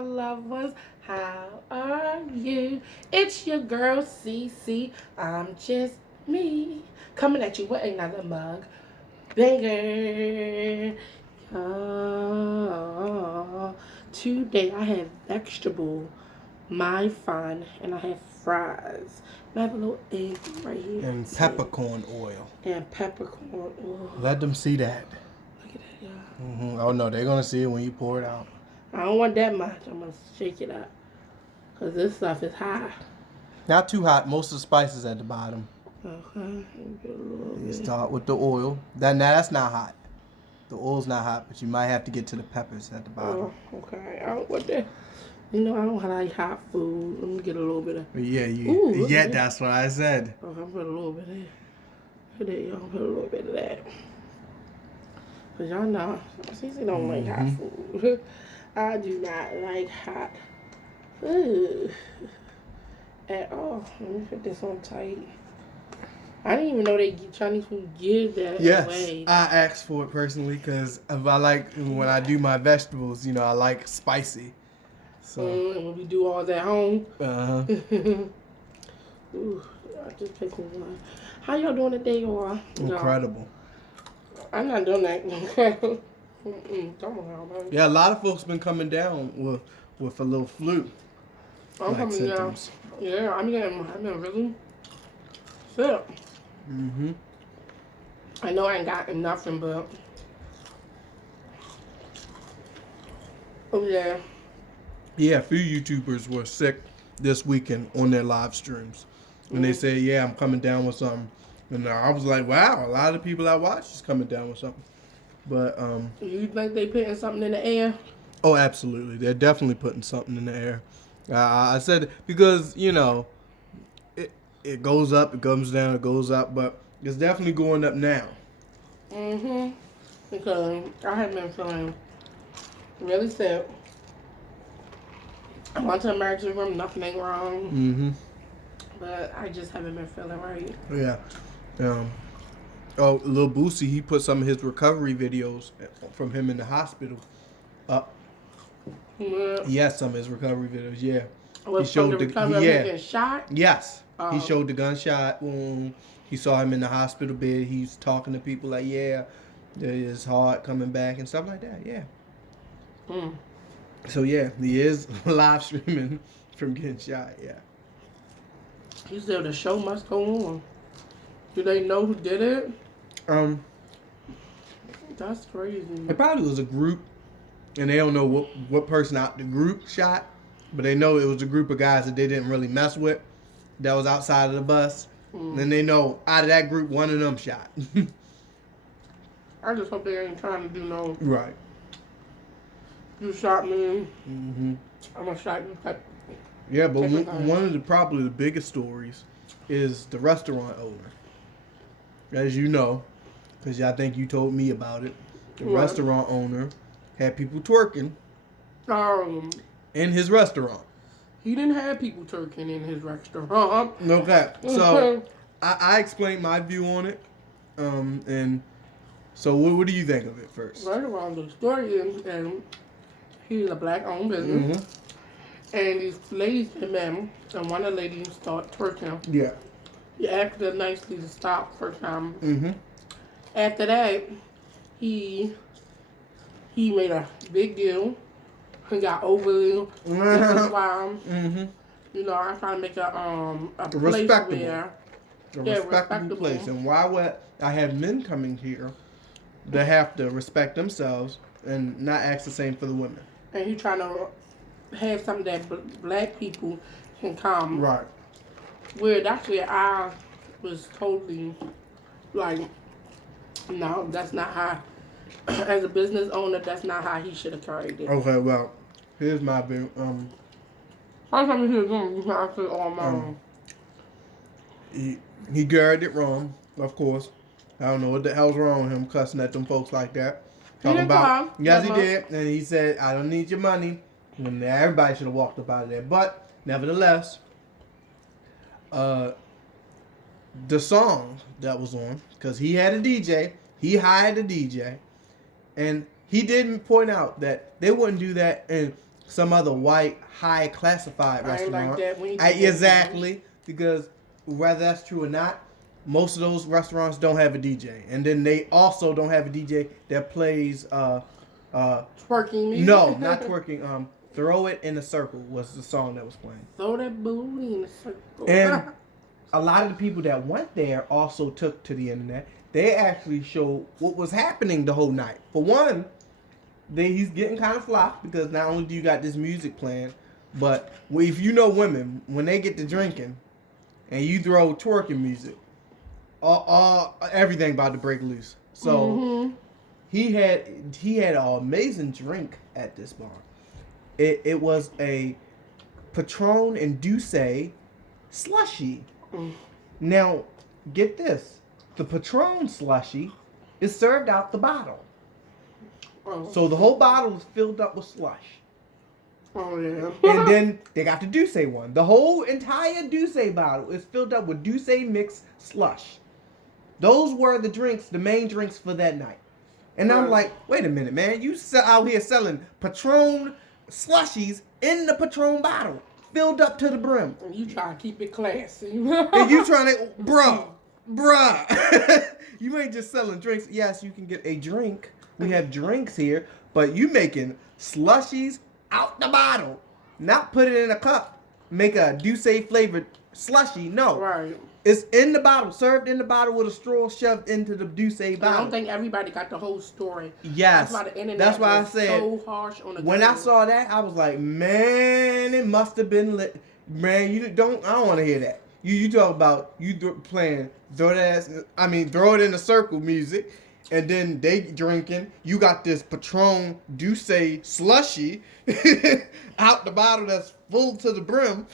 my lovers. How are you? It's your girl, CC. I'm just me. Coming at you with another mug. Banger. Today I have vegetable, Mei Fun, and I have fries. I have a little egg right here. And peppercorn oil. And peppercorn oil. Let them see that. Look at that, y'all. Oh, no, they're going to see it when you pour it out. I don't want that much. I'm going to shake it up. Because this stuff is hot. Not too hot. Most of the spices at the bottom. Okay. You start with the oil. That's not hot. The oil's not hot, but you might have to get to the peppers at the bottom. Oh, okay. I don't want that. You know, I don't like hot food. Let me get a little bit of... Yeah, Ooh, that's what I said. Okay, I'm put a little bit in. Put it, y'all. Put a little bit of that. Because y'all know, Cece don't like hot food. I do not like hot food at all. Let me put this on tight. I didn't even know Chinese food give that away. Yes, I asked for it personally because when I do my vegetables, I like spicy. So and when we do all that home. Ooh, I just picked one. How y'all doing today, y'all? Incredible. I'm not doing that. Come on, man. Yeah, a lot of folks been coming down with a little flu. I'm coming symptoms. down. Yeah, I've been really sick. I know I ain't got nothing, but yeah. Yeah, a few YouTubers were sick this weekend on their live streams. And they said, yeah, I'm coming down with something. And I was like, wow, a lot of people I watch is coming down with something. But you think they putting something in the air? Oh, absolutely. They're definitely putting something in the air. I said, because, it goes up, it comes down, it goes up, but it's definitely going up now. Because I have been feeling really sick. I went to the emergency room, nothing ain't wrong. But I just haven't been feeling right. Yeah. Lil Boosie, he put some of his recovery videos from him in the hospital up. Yeah. Yes, some of his recovery videos, yeah. He showed the getting shot? Yes. He showed the gunshot wound. He saw him in the hospital bed. He's talking to people like, yeah, it's hard coming back and stuff like that, yeah. So, yeah, he is live streaming from getting shot, yeah. He said the show must go on. Do they know who did it? That's crazy. It probably was a group, and they don't know what person out the group shot, but they know it was a group of guys that they didn't really mess with that was outside of the bus. And then they know out of that group, one of them shot. I just hope they ain't trying to do no... Right. You shot me. I'm going to shot you. Yeah, but one of probably the biggest stories is the restaurant owner. As you know, because I think you told me about it, the restaurant owner had people twerking in his restaurant. He didn't have people twerking in his restaurant. Okay, so I explained my view on it, and so what do you think of it first? First of all, the story is, he's a black-owned business. And these ladies came in, and one of the ladies started twerking. Yeah. He asked her nicely to stop first time. After that, he made a big deal. He got overly. This is why, I'm trying to make a place where... respectable place. And why would I have men coming here that have to respect themselves and not ask the same for the women? And he trying to have something that black people can come. Right. Where actually I was totally like, no, that's not how, as a business owner, that's not how he should have carried it. Okay, well, here's my view. First time he was doing, you can actually all my He carried it wrong, of course. I don't know what the hell's wrong with him cussing at them folks like that. Talking about, yes, he did. And he said, I don't need your money. And everybody should have walked up out of there. But, nevertheless, the song that was on, because he had a DJ, he hired a DJ, and he didn't point out that they wouldn't do that in some other white high classified I ain't restaurant. like that when you Exactly, because whether that's true or not, most of those restaurants don't have a DJ, and then they also don't have a DJ that plays twerking music. No, not twerking. Throw It in a Circle was the song that was playing. Throw that booty in a circle. And a lot of the people that went there also took to the internet. They actually showed what was happening the whole night. For one, he's getting kind of flopped because not only do you got this music playing, but if you know women, when they get to drinking and you throw twerking music, everything about to break loose. So he had an amazing drink at this bar. It was a Patron and Douce slushy. Now, get this. The Patron slushy is served out the bottle. Oh. So the whole bottle is filled up with slush. Oh, yeah. And then they got the Douce one. The whole entire Douce bottle is filled up with Douce mixed slush. Those were the drinks, the main drinks for that night. And I'm like, wait a minute, man. You out here selling Patron slushies in the Patron bottle, filled up to the brim. And you try to keep it classy. And you trying to, bruh. You ain't just selling drinks. Yes, you can get a drink. We have drinks here, but you making slushies out the bottle. Not put it in a cup. Make a Douce flavored slushy. No. Right. It's in the bottle, served in the bottle with a straw shoved into the Douce bottle. I don't think everybody got the whole story. Yes. That's why the internet That's why was I said, so harsh on the when I saw that, I was like, man, it must have been lit. Man, I don't want to hear that. You talk about playing throw it in a circle music, and then they drinking. You got this Patron Douce slushy out the bottle that's full to the brim.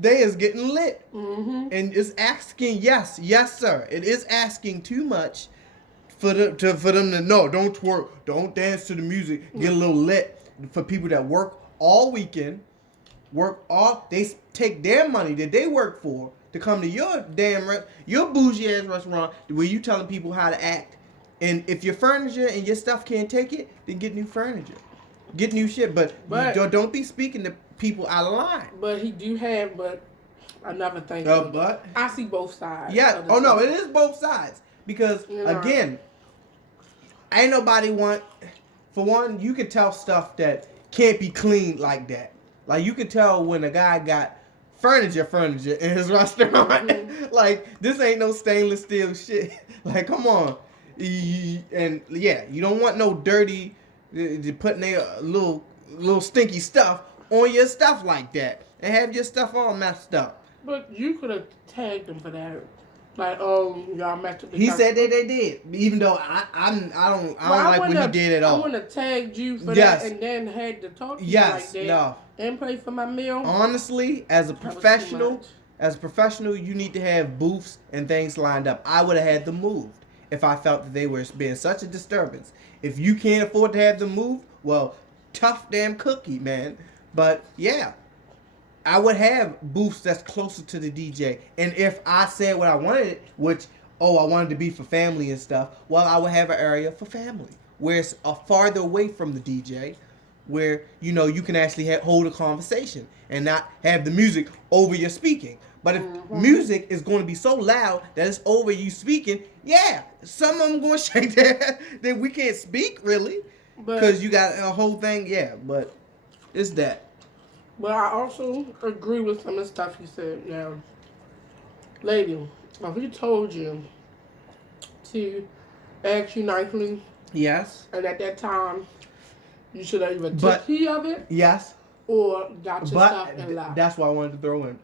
They is getting lit. And it's asking, yes, sir. It is asking too much for them to know. Don't twerk. Don't dance to the music. Get a little lit. For people that work all weekend, they take their money that they work for to come to your your bougie ass restaurant where you telling people how to act. And if your furniture and your stuff can't take it, then get new furniture. Get new shit. But don't be speaking to people out of line. But he do have another thing. But I see both sides. Yeah. Oh no, it is both sides. Because again, ain't nobody want. For one, you can tell stuff that can't be cleaned like that. Like you can tell when a guy got furniture in his restaurant. Like this ain't no stainless steel shit. Like come on. And yeah, you don't want no dirty, putting a little stinky stuff on your stuff like that and have your stuff all messed up. But you could have tagged him for that. Like, y'all messed up. He said that they did, even though I don't like what he did at all. I wouldn't have tagged you for that and then had to talk to you like that. No. And pay for my meal. Honestly, as a professional, you need to have booths and things lined up. I would have had them moved if I felt that they were being such a disturbance. If you can't afford to have them moved, well, tough damn cookie, man. But yeah, I would have booths that's closer to the DJ. And if I said what I wanted, which, I wanted to be for family and stuff, well, I would have an area for family where it's farther away from the DJ, where, you can actually hold a conversation and not have the music over your speaking. But if music is going to be so loud that it's over you speaking, yeah, some of them going to shake their head. Then we can't speak, really, because you got a whole thing, but it's that. But I also agree with some of the stuff you said. Now, lady, if he told you to ask you nicely, yes, and at that time, you should have either took heed of it, yes, or got your stuff and left. That's why I wanted to throw in.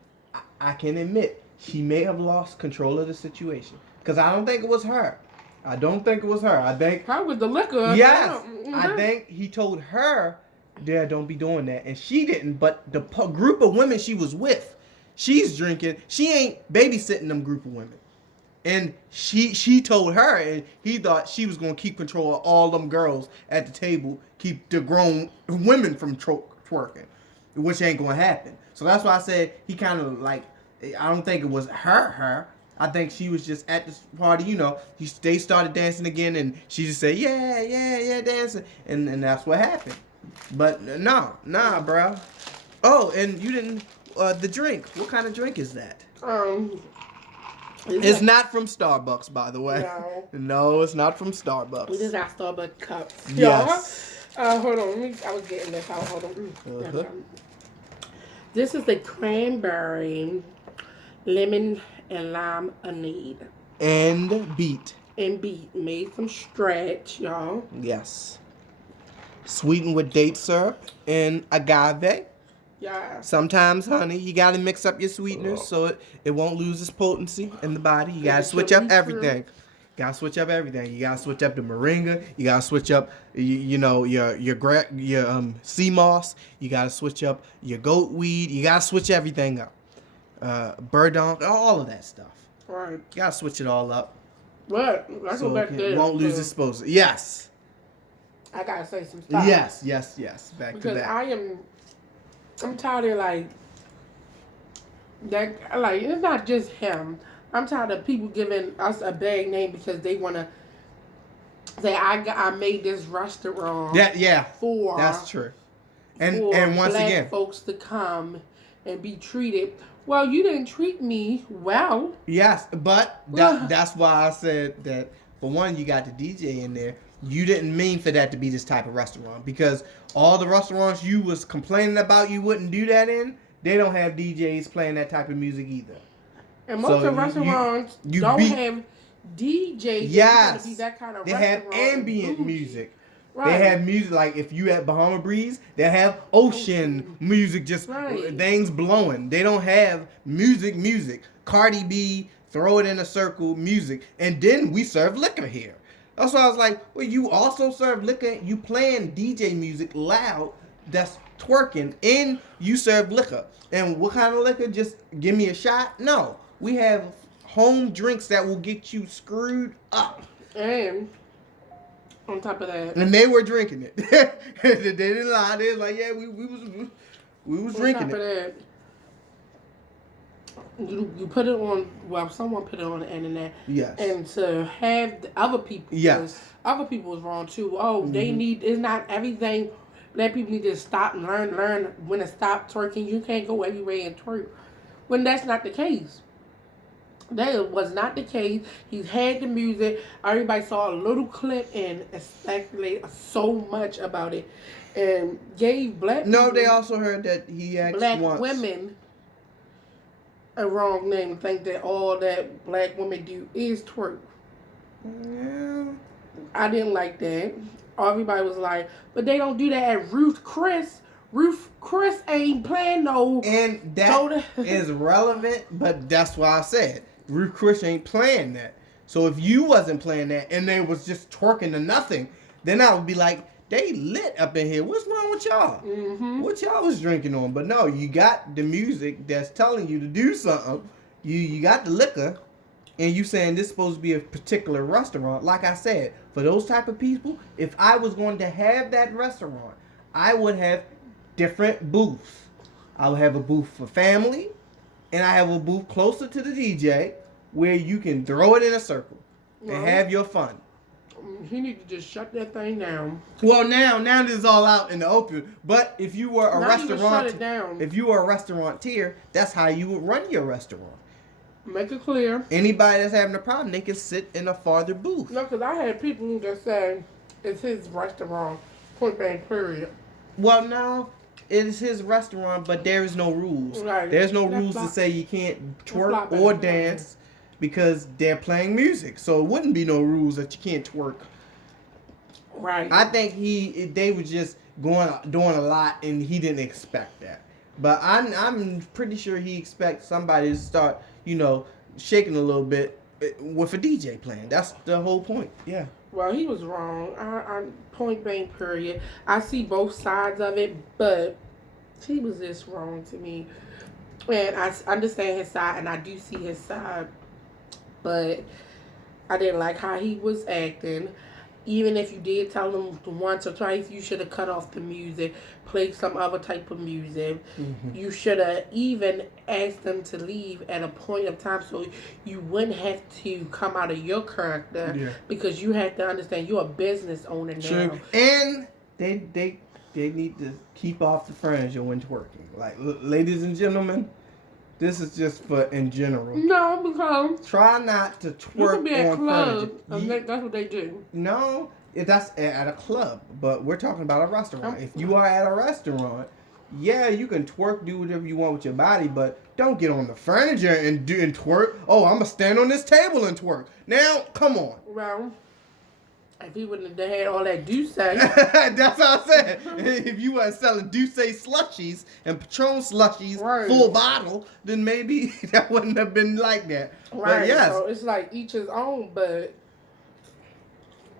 I can admit she may have lost control of the situation because I don't think it was her. I think probably with the liquor. Yes, I think he told her, "Yeah, don't be doing that," and she didn't. But the group of women she was with, she's drinking. She ain't babysitting them group of women, and she told her, and he thought she was gonna keep control of all them girls at the table, keep the grown women from twerking, which ain't gonna happen. So that's why I said he kind of like. I don't think it was her. I think she was just at this party, they started dancing again, and she just said, yeah, dancing. And that's what happened. But nah, bro. Oh, and you didn't. The drink. What kind of drink is that? It's not from Starbucks, by the way. No. No, it's not from Starbucks. We just got Starbucks cups. Yes. Hold on. I was getting this out. Hold on. This is the cranberry, lemon, and lime lemonade. And beet. Made from scratch, y'all. Yes. Sweetened with date syrup and agave. Yeah. Sometimes, honey, you gotta mix up your sweeteners so it won't lose its potency in the body. You gotta switch up everything. You gotta switch up everything. You gotta switch up the moringa. You gotta switch up, your sea moss. You gotta switch up your goat weed. You gotta switch everything up. Burdock, all of that stuff. Right. You gotta switch it all up. But let's go back there. It won't lose its potency. Yes. I gotta say some stuff. Yes. Back to that. I'm tired of that. Like, it's not just him. I'm tired of people giving us a bad name because they wanna say I made this restaurant. For that's true. And once black again, folks to come and be treated. Well, you didn't treat me well. Yes, but that's why I said that. For one, you got the DJ in there. You didn't mean for that to be this type of restaurant because all the restaurants you was complaining about you wouldn't do that in, they don't have DJs playing that type of music either. And most of restaurants don't have DJs. Yes, be that kind of they have ambient music. Right. They have music like if you at Bahama Breeze, they have ocean music, just things blowing. They don't have music. Cardi B, throw it in a circle, music, and then we serve liquor here. That's why I was like, well, you also serve liquor. You playing DJ music loud that's twerking, and you serve liquor. And what kind of liquor? Just give me a shot? No. We have home drinks that will get you screwed up. And on top of that. And they were drinking it. They didn't lie. They was like, yeah, we was drinking it. On top of that, you put it on, well, someone put it on the internet. Yes. And to have the other people. Yes. Other people was wrong too. Oh, they need, it's not everything. Black people need to stop and learn when to stop twerking. You can't go everywhere and twerk. When that's not the case. That was not the case. He had the music. Everybody saw a little clip and speculated so much about it. And gave black people. No, they also heard that he asked black women a wrong name and think that all that black women do is twerk. Yeah. I didn't like that. Everybody was like, but they don't do that at Ruth Chris. Ruth Chris ain't playing no. And that is relevant, but that's why I said Ruth Chris ain't playing that. So if you wasn't playing that and they was just twerking to nothing, then I would be like, they lit up in here. What's wrong with y'all? Mm-hmm. What y'all was drinking on? But no, you got the music that's telling you to do something. You got the liquor, and you saying this is supposed to be a particular restaurant. Like I said, for those type of people, if I was going to have that restaurant, I would have different booths. I would have a booth for family, and I have a booth closer to the DJ where you can throw it in a circle and have your fun. He need to just shut that thing down. Well, now this is all out in the open. But if you were a restaurant, shut it down. If you were a restaurateur, that's how you would run your restaurant. Make it clear. Anybody that's having a problem, they can sit in a farther booth. No, because I had people who just say it's his restaurant. Point blank. Period. Well, no, it is his restaurant, but there is no rules. Right. There's no rules to say you can't twerk or dance because they're playing music. So it wouldn't be no rules that you can't twerk. Right. I think they were just doing a lot, and he didn't expect that. But I'm pretty sure he expects somebody to start, shaking a little bit with a DJ playing. That's the whole point. Yeah. Well, he was wrong. I point blank, period. I see both sides of it, but he was just wrong to me. And I understand his side, and I do see his side, but I didn't like how he was acting. Even if you did tell him once or twice, you should have cut off the music, played some other type of music. Mm-hmm. You should have even asked them to leave at a point of time so you wouldn't have to come out of your character because you have to understand you're a business owner now. True. And they they need to keep off the furniture when twerking. Like, ladies and gentlemen, this is just for in general. No, because try not to twerk you can be at on club, furniture. that's what they do. No, that's at a club, but we're talking about a restaurant. If you are at a restaurant, yeah, you can twerk, do whatever you want with your body, but don't get on the furniture and twerk. Oh, I'm gonna stand on this table and twerk. Now, come on. Well, if he wouldn't have had all that Douce, that's what I said. If you weren't selling Douce slushies and Patron slushies full bottle, then maybe that wouldn't have been like that. Right. But yes, so it's like each his own. But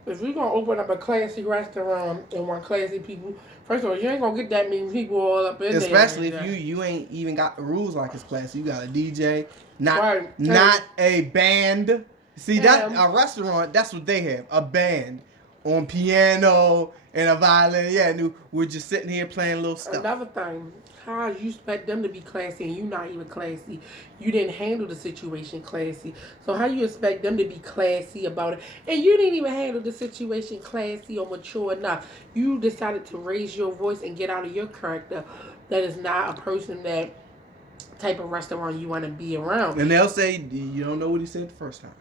if we're gonna open up a classy restaurant and want classy people, first of all, you ain't gonna get that many people all up in there. Especially if you ain't even got the rules like it's classy. You got a DJ, not a band. See, that a restaurant, that's what they have. A band on piano and a violin. Yeah, and we're just sitting here playing little stuff. Another thing, how you expect them to be classy and you not even classy? You didn't handle the situation classy. So how you expect them to be classy about it? And you didn't even handle the situation classy or mature enough. You decided to raise your voice and get out of your character. That is not a person that type of restaurant you want to be around. And they'll say, you don't know what he said the first time.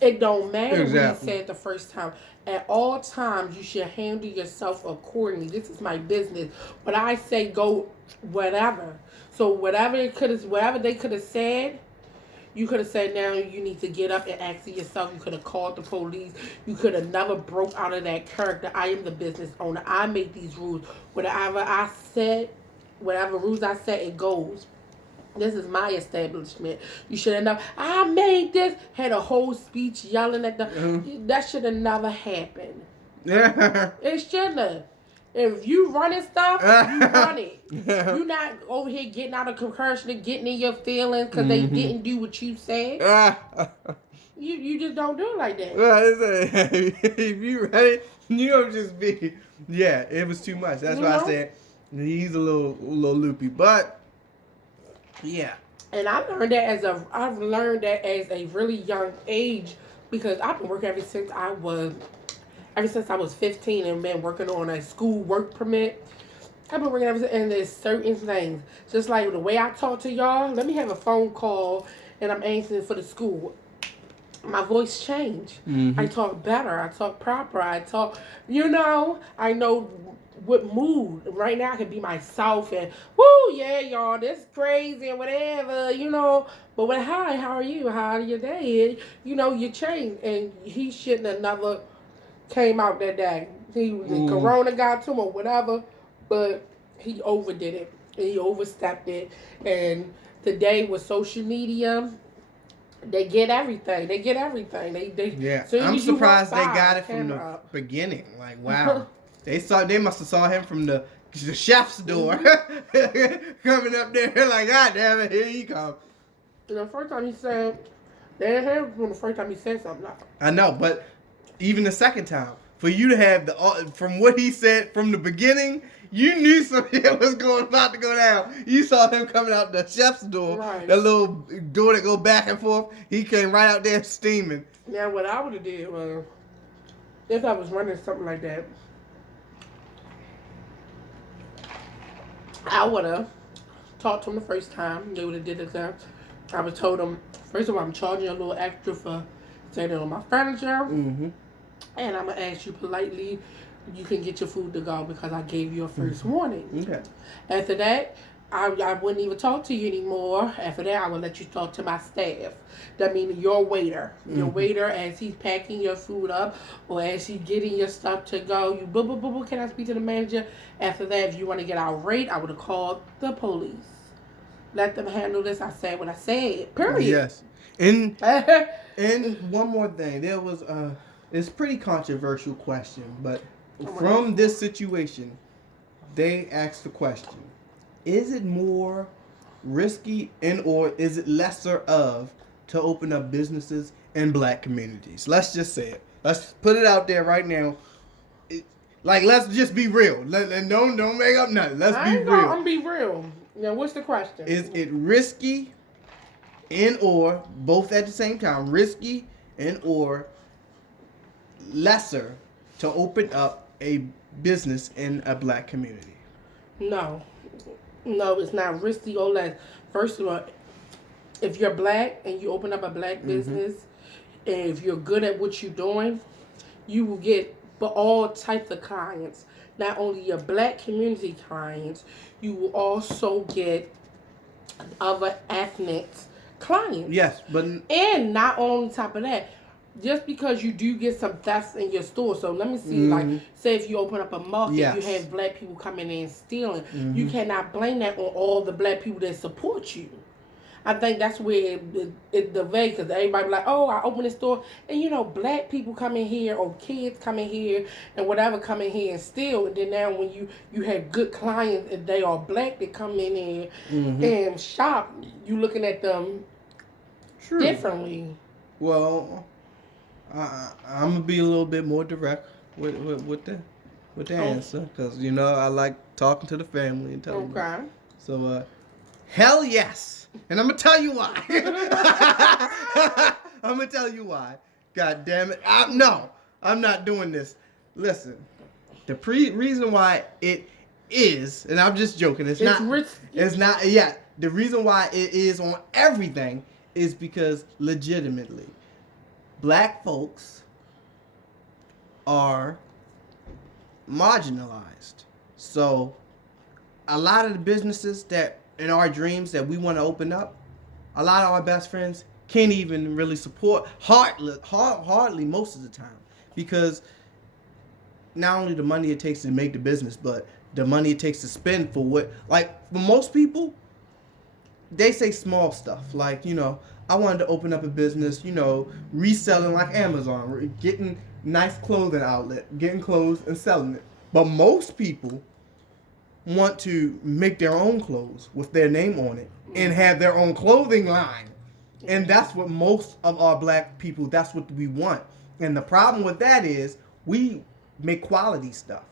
It don't matter what he said the first time. At all times, you should handle yourself accordingly. This is my business. When I say go, whatever. So whatever they could have said, you could have said, now you need to get up and ask yourself. You could have called the police. You could have never broke out of that character. I am the business owner. I make these rules. Whatever I said, whatever rules I set, it goes. This is my establishment. You should have known. I made this. Had a whole speech yelling at them. That should have never happened. It shouldn't have. If you running stuff, you run it. You not over here getting out of concussion and getting in your feelings because they didn't do what you said. You just don't do it like that. If you run it, you don't just be. Yeah, it was too much. That's why I said he's a little loopy, but. Yeah. And I've learned that as a really young age because I've been working ever since I was 15 and been working on a school work permit. I've been working ever since, and there's certain things. Just like the way I talk to y'all, let me have a phone call and I'm answering for the school. My voice changed. I talk better. I talk proper. I talk, I know what mood. Right now I can be myself and, yeah, y'all, this crazy and whatever, But when, hi, how are you? How are your day? You change. And he shouldn't have never came out that day. Corona got to him or whatever, but he overdid it. And he overstepped it. And today with social media, they get everything. Yeah, I'm surprised they got it from the beginning. Like, wow. They must have saw him from the chef's door coming up there like, God damn it, here he comes. The first time he said, they didn't hear him the first time he said something. I know, but even the second time, for you to have from what he said from the beginning, you knew something was about to go down. You saw him coming out the chef's door, that little door that go back and forth. He came right out there steaming. Now, what I would have did was, if I was running something like that, I would have talked to him the first time. They would have did it there. I would have told them, first of all, I'm charging you a little extra for standing on my furniture. And I'm going to ask you politely, you can get your food to go because I gave you a first warning. Okay. After that, I wouldn't even talk to you anymore. After that, I would let you talk to my staff. That means your waiter. Your waiter, as he's packing your food up or as he's getting your stuff to go, you boo, can I speak to the manager? After that, if you want to get irate, I would have called the police. Let them handle this. I said what I said. Period. Yes. And one more thing. There was it's a pretty controversial question, but from this situation, they asked the question. Is it more risky or is it lesser of to open up businesses in black communities? Let's just say it. Let's put it out there right now. Let's just be real. Don't make up nothing. Let's be real. I'm be real. Now, what's the question? Is it risky or both at the same time, risky or lesser to open up a business in a black community? No, it's not risky or less. First of all, if you're black and you open up a black business, and if you're good at what you're doing, you will get all types of clients. Not only your black community clients, you will also get other ethnic clients. Yes, but and not on top of that, just because you do get some thefts in your store. So let me see, like, say if you open up a market, you have black people coming in and stealing. You cannot blame that on all the black people that support you. I think that's where the vague, because everybody be like, oh, I open this store, and black people come in here, or kids come in here, and whatever come in here and steal. And then now when you have good clients and they are black that come in here and shop, you looking at them differently. Well, I'm gonna be a little bit more direct with the answer, because I like talking to the family and telling them. So, hell yes. And I'm going to tell you why. I'm going to tell you why. God damn it. No, I'm not doing this. Listen, the reason why it is, and I'm just joking, it's not, the reason why it is on everything is because legitimately, black folks are marginalized. So, a lot of the businesses that in our dreams that we want to open up, a lot of our best friends can't even really support hardly most of the time, because not only the money it takes to make the business, but the money it takes to spend for for most people, they say small stuff like, I wanted to open up a business, reselling like Amazon, getting nice clothing outlet, getting clothes and selling it. But most people want to make their own clothes with their name on it and have their own clothing line. And that's what most of our black people, that's what we want. And the problem with that is we make quality stuff.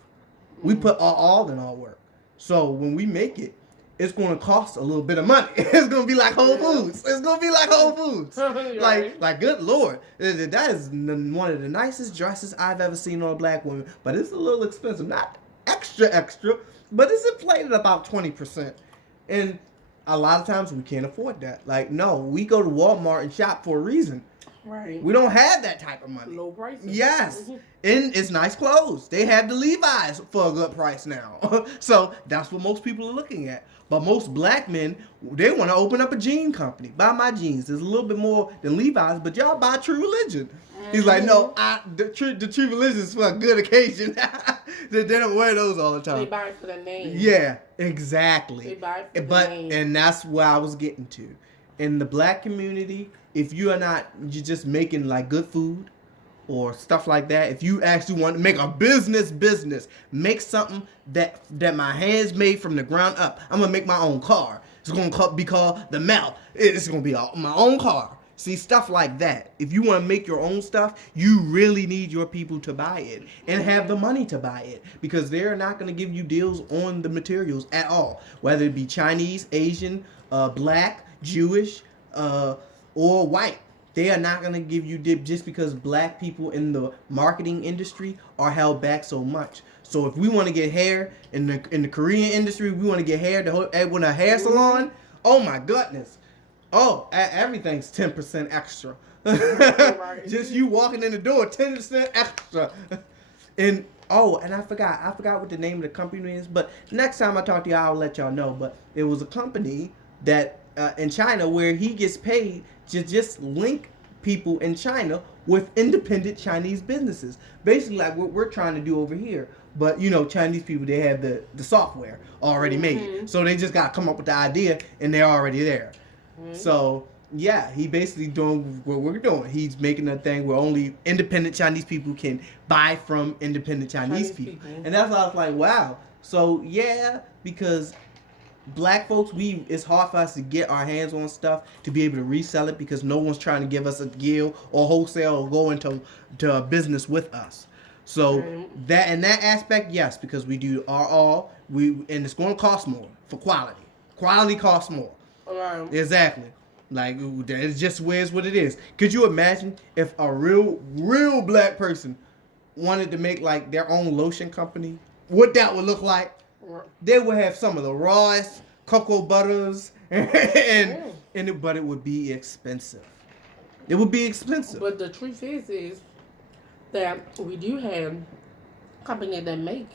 We put our all in our work. So when we make it, it's going to cost a little bit of money. It's going to be like Whole Foods. It's going to be like Whole Foods. Like good Lord. That is one of the nicest dresses I've ever seen on a black woman. But it's a little expensive. Not extra. But it's inflated about 20%. And a lot of times we can't afford that. Like, no, we go to Walmart and shop for a reason. Right. We don't have that type of money. Low prices. Yes. And it's nice clothes. They have the Levi's for a good price now. So that's what most people are looking at. But most black men, they want to open up a jean company. Buy my jeans. There's a little bit more than Levi's, but y'all buy True Religion. He's like, no, the True Religion is for a good occasion. They don't wear those all the time. They buy it for the name. Yeah, exactly. They buy it for the name. And that's where I was getting to. In the black community, if you're just making like good food or stuff like that, if you actually want to make a business, make something that my hands made from the ground up. I'm going to make my own car. It's going to be called the Mel. It's going to be my own car. See, stuff like that. If you want to make your own stuff, you really need your people to buy it and have the money to buy it, because they're not going to give you deals on the materials at all, whether it be Chinese, Asian, black, Jewish, or white. They are not going to give you dip just because black people in the marketing industry are held back so much. So if we want to get hair in the Korean industry, we want to get hair with a hair salon, oh my goodness. Oh, everything's 10% extra. Just you walking in the door, 10% extra. And I forgot what the name of the company is, but next time I talk to y'all, I'll let y'all know. But it was a company that in China where he gets paid to just link people in China with independent Chinese businesses. Basically like what we're trying to do over here. But, Chinese people, they have the software already made. So they just got to come up with the idea, and they're already there. So, yeah, he basically doing what we're doing. He's making a thing where only independent Chinese people can buy from independent Chinese people. And that's why I was like, wow. So, yeah, because black folks, it's hard for us to get our hands on stuff to be able to resell it, because no one's trying to give us a deal or wholesale or go into a business with us. So that in that aspect, yes, because we do and it's going to cost more for quality. Quality costs more. Exactly. Like, it's just where's what it is. Could you imagine if a real black person wanted to make like their own lotion company what that would look like. They would have some of the rawest cocoa butters, but it would be expensive. It would be expensive. But the truth is that we do have companies that make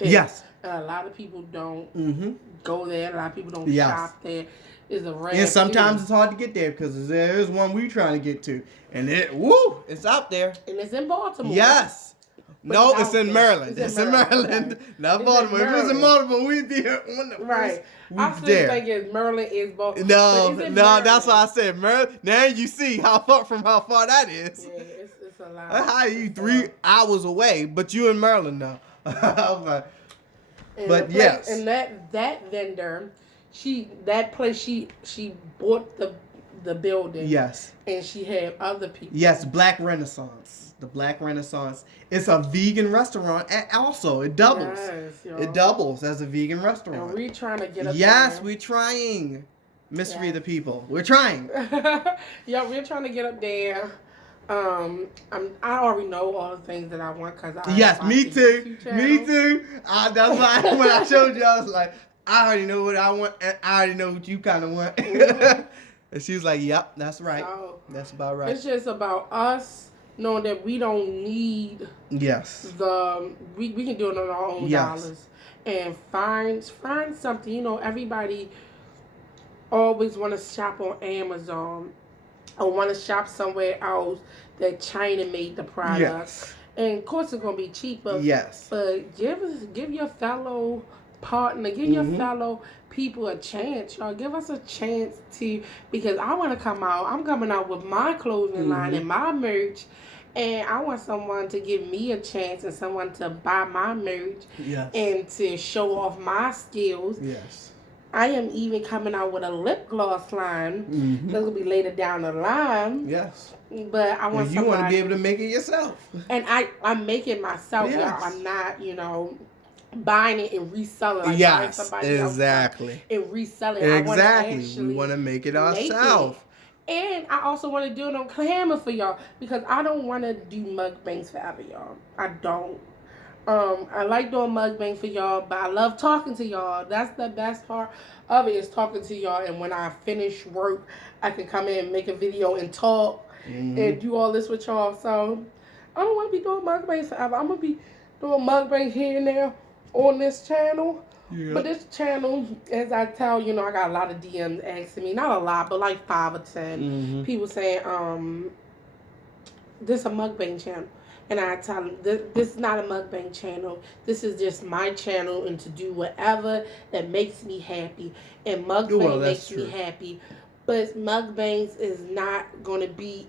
it. Yes. A lot of people don't go there. A lot of people don't shop there. It's a rare. And sometimes it's hard to get there because there's one we're trying to get to, and it's out there. And it's in Baltimore. Yes. No, it's in Maryland. It's in Maryland. Okay. Not Baltimore. If it was in Baltimore, we'd be here on the right. I still think it's Maryland is Baltimore. No, that's why I said Maryland. Now you see how far that is. Yeah, it's a lot. How are you 3 hours away, but you in Maryland now? But yes. And that vendor, she bought the building. Yes. And she had other people. Yes, Black Renaissance. The Black Renaissance. It's a vegan restaurant. And also, it doubles. Yes, it doubles as a vegan restaurant. And we're trying to get up Yes, there. we're trying. Mystery of the people. We're trying. Yeah, we're trying to get up there. I already know all the things that I want because me too. Me too. That's why when I showed you, I was like, I already know what I want, and I already know what you kind of want. And she was like, "Yep, that's right. So, that's about right." It's just about us knowing that we don't need we can do it on our own dollars and find something. You know, everybody always want to shop on Amazon or want to shop somewhere else that China made the product. Yes. And of course it's gonna be cheaper. Yes. But give your fellow partner, give your fellow people a chance, y'all. Give us a chance because I want to come out. I'm coming out with my clothing line and my merch. And I want someone to give me a chance and someone to buy my merch and to show off my skills. Yes. I am even coming out with a lip gloss line. That's going to be later down the line. Yes. But I want you want to be able to make it yourself. And I'm making it myself. Yes. Y'all. I'm not, buying it and reselling. Like buying somebody exactly. And reselling. Exactly. We want to make it ourselves. And I also want to do it on camera for y'all because I don't want to do mukbangs forever, y'all. I don't. I like doing mukbangs for y'all, but I love talking to y'all. That's the best part of it is talking to y'all. And when I finish work, I can come in and make a video and talk and do all this with y'all. So I don't want to be doing mukbangs forever. I'm going to be doing mukbangs here and there on this channel. Yeah. But this channel, as I tell, I got a lot of DMs asking me, not a lot, but like 5 or 10 people saying, this is a mukbang channel. And I tell them, this is not a mukbang channel. This is just my channel and to do whatever that makes me happy. And mukbang makes me happy. But mukbangs is not going to be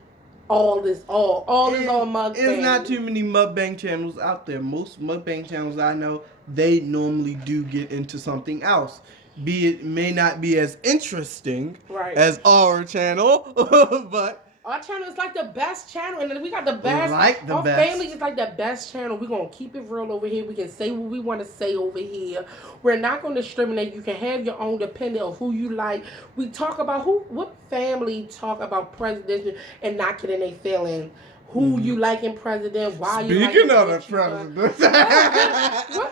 all is mukbang. There's not too many mukbang channels out there. Most mukbang channels I know, they normally do get into something else. It may not be as interesting as our channel, but our channel is like the best channel, and then we got the best. Our family is like the best channel. We're gonna keep it real over here. We can say what we want to say over here. We're not gonna discriminate. You can have your own depending on who you like. We talk about what family talk about presidents and not getting their feelings. Who you like in president? Why you like Speaking of the president, what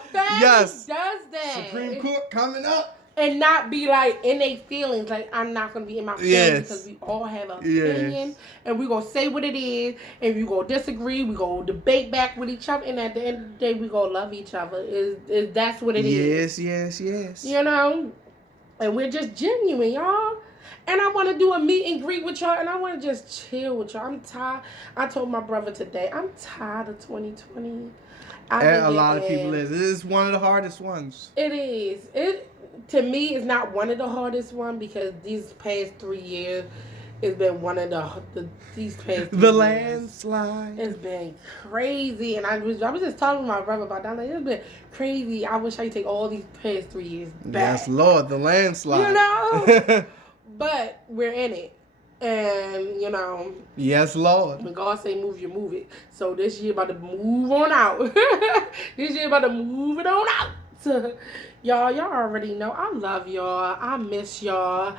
family does that? Supreme Court coming up. And not be like in their feelings, like I'm not gonna be in my feelings because we all have an opinion and we're gonna say what it is and we gonna disagree, we gonna debate back with each other, and at the end of the day we gonna love each other. Is that's what it is. Yes. And we're just genuine, y'all. And I want to do a meet and greet with y'all, and I want to just chill with y'all. I'm tired. I told my brother today, I'm tired of 2020. And a lot of people is. It is one of the hardest ones. It is. To me, it's not one of the hardest ones because these past 3 years, it's been one of these past 3 years. Landslide. It's been crazy, and I was just talking to my brother about that. Like, it's been crazy. I wish I could take all these past 3 years back. Yes, Lord, the landslide. But we're in it. And, Yes, Lord. When God say move, you move it. So this year about to move on out. This year about to move it on out. So, y'all already know. I love y'all. I miss y'all.